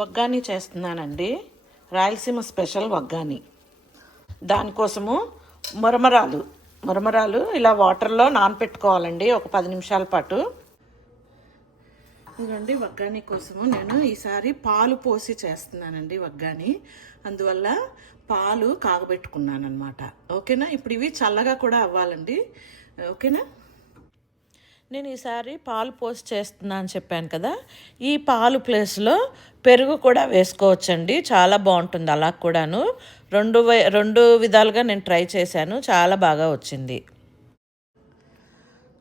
వగ్గాని చేస్తున్నానండి. రాయలసీమ స్పెషల్ వగ్గాని. దానికోసము మురమరాలు ఇలా వాటర్లో నానపెట్టుకోవాలండి ఒక 10 నిమిషాల పాటు. ఇదిగోండి వగ్గాని కోసము నేను ఈసారి పాలు పోసి చేస్తున్నానండి వగ్గాని. అందువల్ల పాలు కాగబెట్టుకున్నాను అనమాట. ఓకేనా? ఇప్పుడు ఇవి చల్లగా కూడా అవ్వాలండి. ఓకేనా? నేను ఈసారి పాలు పోసి చేస్తున్నా అని చెప్పాను కదా, ఈ పాలు ప్లేస్లో పెరుగు కూడా వేసుకోవచ్చండి. చాలా బాగుంటుంది అలా కూడాను. రెండు విధాలుగా నేను ట్రై చేశాను, చాలా బాగా వచ్చింది.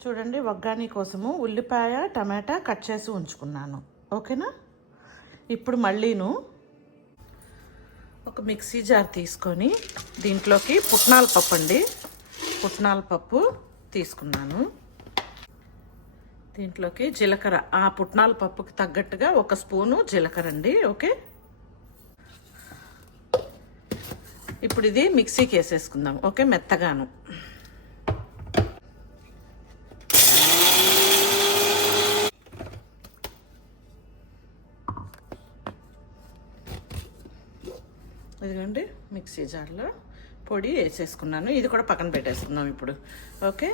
చూడండి వగ్గాని కోసము ఉల్లిపాయ టమాటా కట్ చేసి ఉంచుకున్నాను. ఓకేనా? ఇప్పుడు మళ్ళీను ఒక మిక్సీ జార్ తీసుకొని దీంట్లోకి పుట్నాల పప్పు తీసుకున్నాను. దీంట్లోకి జీలకర్ర, ఆ పుట్నాల పప్పుకి తగ్గట్టుగా 1 స్పూను జీలకర్ర అండి. ఓకే, ఇప్పుడు ఇది మిక్సీకి వేసేసుకుందాం. ఓకే, మెత్తగాను. ఇదిగోండి మిక్సీ జార్లో పొడి వేసేసుకున్నాను. ఇది కూడా పక్కన పెట్టేసుకుందాం ఇప్పుడు. ఓకే,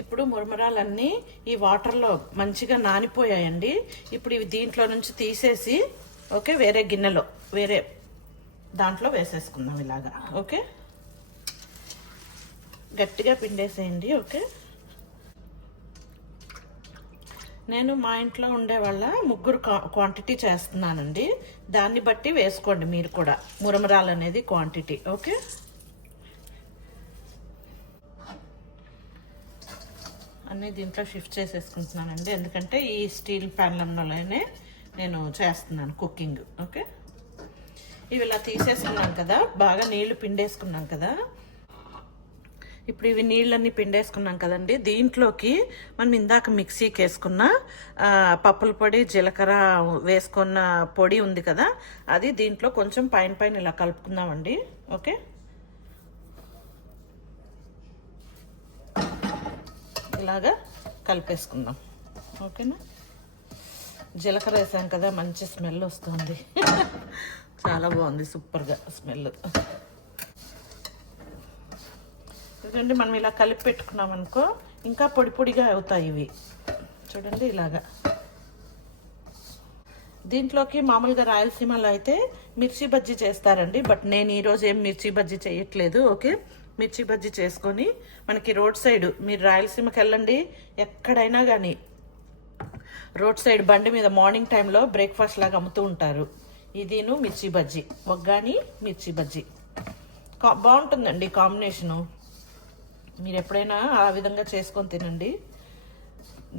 ఇప్పుడు మురమరాలన్నీ ఈ వాటర్లో మంచిగా నానిపోయాయండి. ఇప్పుడు ఇవి దీంట్లో నుంచి తీసేసి ఓకే వేరే దాంట్లో వేసేసుకుందాం ఇలాగా. ఓకే, గట్టిగా పిండేసేయండి. ఓకే, నేను మా ఇంట్లో ఉండే వాళ్ళ 3 క్వాంటిటీ చేస్తున్నానండి. దాన్ని బట్టి వేసుకోండి మీరు కూడా మురమరాలు అనేది క్వాంటిటీ. ఓకే, అన్నీ దీంట్లో షిఫ్ట్ చేసేసుకుంటున్నానండి, ఎందుకంటే ఈ స్టీల్ ప్యాన్లలోనే నేను చేస్తున్నాను కుకింగ్. ఓకే, ఇవి ఇలా తీసేసుకున్నాం కదా, బాగా నీళ్లు పిండేసుకున్నాం కదా. ఇప్పుడు ఇవి నీళ్ళన్నీ పిండేసుకున్నాం కదండి, దీంట్లోకి మనం ఇందాక మిక్సీకి వేసుకున్న పప్పుల పొడి జీలకర్ర వేసుకున్న పొడి ఉంది కదా, అది దీంట్లో కొంచెం పైన ఇలా కలుపుకుందామండి. ఓకే, ఇలాగా కలిపేసుకుందాం. ఓకేనా? జీలకర్ర వేసాం కదా, మంచి స్మెల్ వస్తుంది. చాలా బాగుంది, సూపర్గా స్మెల్. చూడండి మనం ఇలా కలిపి పెట్టుకున్నాం అనుకో ఇంకా పొడిగా అవుతాయి ఇవి. చూడండి ఇలాగా. దీంట్లోకి మామూలుగా రాయలసీమలో అయితే మిర్చి బజ్జీ చేస్తారండి, బట్ నేను ఈరోజు ఏం మిర్చి బజ్జీ చేయట్లేదు. ఓకే, మిర్చి బజ్జీ చేసుకొని మనకి రోడ్ సైడ్, మీరు రాయలసీమకి వెళ్ళండి ఎక్కడైనా కానీ రోడ్ సైడ్ బండి మీద మార్నింగ్ టైంలో బ్రేక్ఫాస్ట్ లాగా అమ్ముతూ ఉంటారు. ఇదిను మిర్చి బజ్జీ, వగ్గాని మిర్చి బజ్జీ బాగుంటుందండి కాంబినేషను. మీరు ఎప్పుడైనా ఆ విధంగా చేసుకొని తినండి.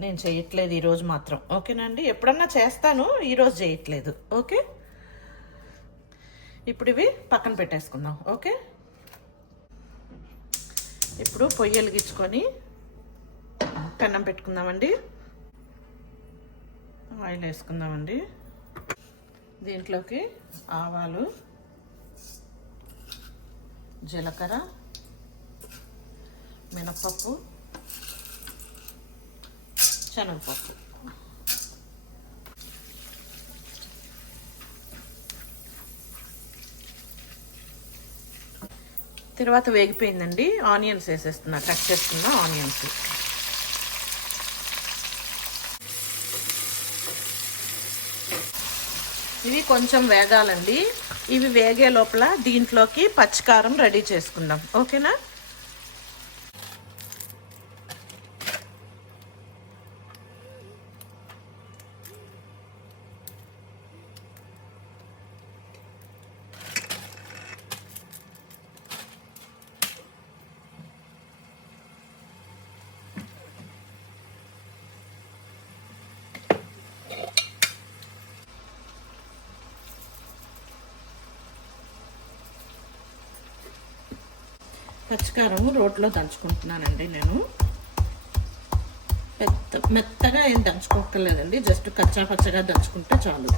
నేను చేయట్లేదు ఈరోజు మాత్రం. ఓకేనా అండి? ఎప్పుడన్నా చేస్తాను, ఈరోజు చేయట్లేదు. ఓకే, ఇప్పుడు ఇవి పక్కన పెట్టేసుకుందాం. ఓకే, ఇప్పుడు పొయ్యి వెలిగించుకొని పెన్నం పెట్టుకుందామండి. ఆయిల్ వేసుకుందామండి. దీంట్లోకి ఆవాలు, జీలకర్ర, మినపప్పు, శనగపప్పు. తర్వాత వేగిపోయిందండి, ఆనియన్స్ వేసేస్తున్నా, కట్ చేసుకున్న ఆనియన్స్. ఇవి కొంచెం వేగాలండి. ఇవి వేగే లోపల దీంట్లోకి పచ్చికారం రెడీ చేసుకుందాం. ఓకేనా? పచ్చికారం రోట్లో దంచుకుంటున్నానండి నేను. మెత్తగా ఏం దంచుకోక్కర్లేదండి, జస్ట్ కచ్చా పచ్చగా దంచుకుంటే చాలు.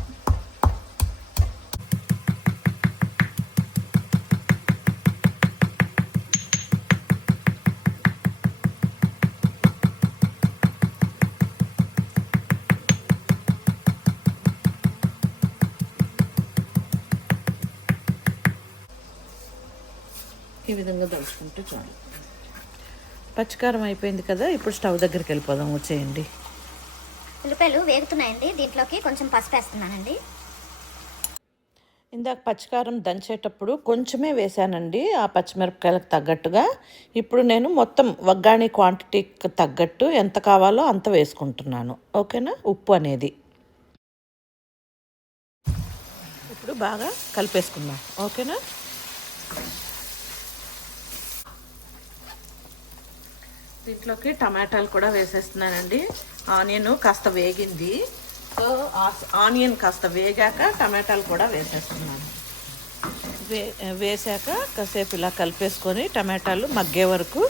ఈ విధంగా దంచుకుంటే చాలు. పచ్చికారం అయిపోయింది కదా, ఇప్పుడు స్టవ్ దగ్గరికి వెళ్ళిపోదాం. వచ్చేయండి. ఉల్లిపాయలు వేగుతున్నాయండి. దీంట్లోకి కొంచెం పసుపు వేస్తున్నానండి. ఇందాక పచ్చికారం దంచేటప్పుడు కొంచెమే వేసానండి, ఆ పచ్చిమిరపకాయలకు తగ్గట్టుగా. ఇప్పుడు నేను మొత్తం వగ్గాణి క్వాంటిటీకి తగ్గట్టు ఎంత కావాలో అంత వేసుకుంటున్నాను. ఓకేనా? ఉప్పు అనేది ఇప్పుడు బాగా కలిపేసుకుందాం. ఓకేనా? దీంట్లోకి టమాటాలు కూడా వేసేస్తున్నానండి. ఆనియన్ కాస్త వేగింది, సో ఆనియన్ కాస్త వేగాక టమాటాలు కూడా వేసేస్తున్నాను. వేసాక కాసేపు ఇలా కలిపేసుకొని టమాటాలు మగ్గే వరకు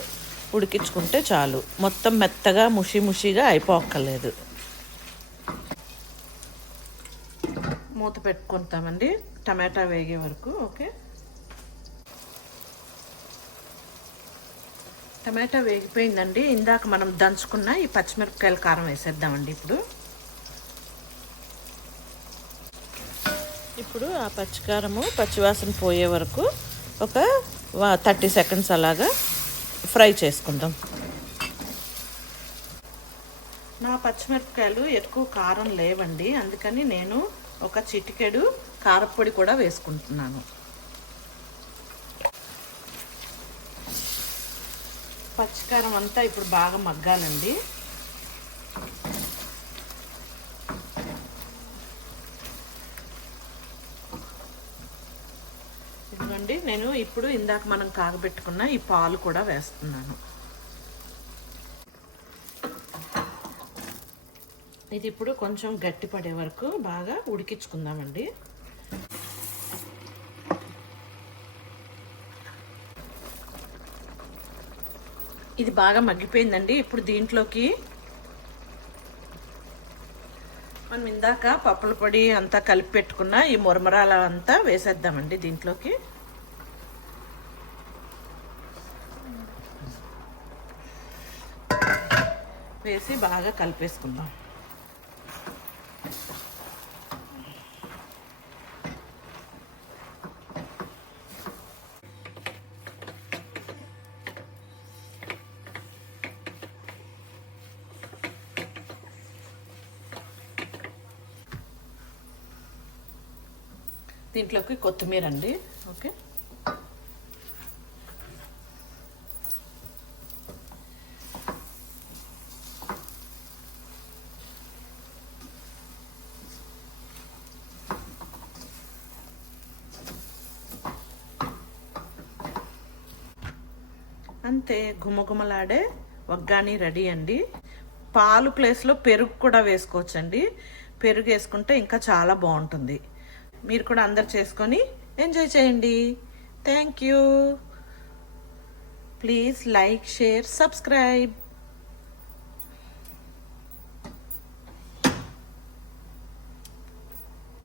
ఉడికించుకుంటే చాలు. మొత్తం మెత్తగా ముషిగా అయిపోక్కర్లేదు. మూత పెట్టుకుంటామండి టమాటా వేగే వరకు. ఓకే, టమాటా వేగిపోయిందండి. ఇందాక మనం దంచుకున్న ఈ పచ్చిమిరపకాయల కారం వేసేద్దామండి. ఇప్పుడు ఆ పచ్చికారము పచ్చివాసన పోయే వరకు ఒక 30 సెకండ్స్ అలాగా ఫ్రై చేసుకుందాం. నా పచ్చిమిరపకాయలు ఎక్కువ కారం లేవండి, అందుకని నేను ఒక చిటికెడు కారపొడి కూడా వేసుకుంటున్నాను. పచ్చికారం అంతా ఇప్పుడు బాగా మగ్గాలండి. ఇదిగోండి, నేను ఇప్పుడు ఇందాక మనం కాగబెట్టుకున్న ఈ పాలు కూడా వేస్తున్నాను. ఇది ఇప్పుడు కొంచెం గట్టి పడే వరకు బాగా ఉడికించుకుందామండి. ఇది బాగా మగ్గిపోయిందండి. ఇప్పుడు దీంట్లోకి మనం ఇందాక పప్పుల పొడి అంతా కలిపి పెట్టుకున్న ఈ మురమరాల అంతా వేసేద్దామండి. దీంట్లోకి వేసి బాగా కలిపేసుకుందాం. దీంట్లోకి కొత్తిమీర అండి. ఓకే, అంతే, గుమగుమలాడే వగ్గాని రెడీ అండి. పాలు ప్లేస్లో పెరుగు కూడా వేసుకోవచ్చండి. పెరుగు వేసుకుంటే ఇంకా చాలా బాగుంటుంది. మీరు కూడా అందరు చేసుకొని ఎంజాయ్ చేయండి. Thank you. Please like, share, subscribe.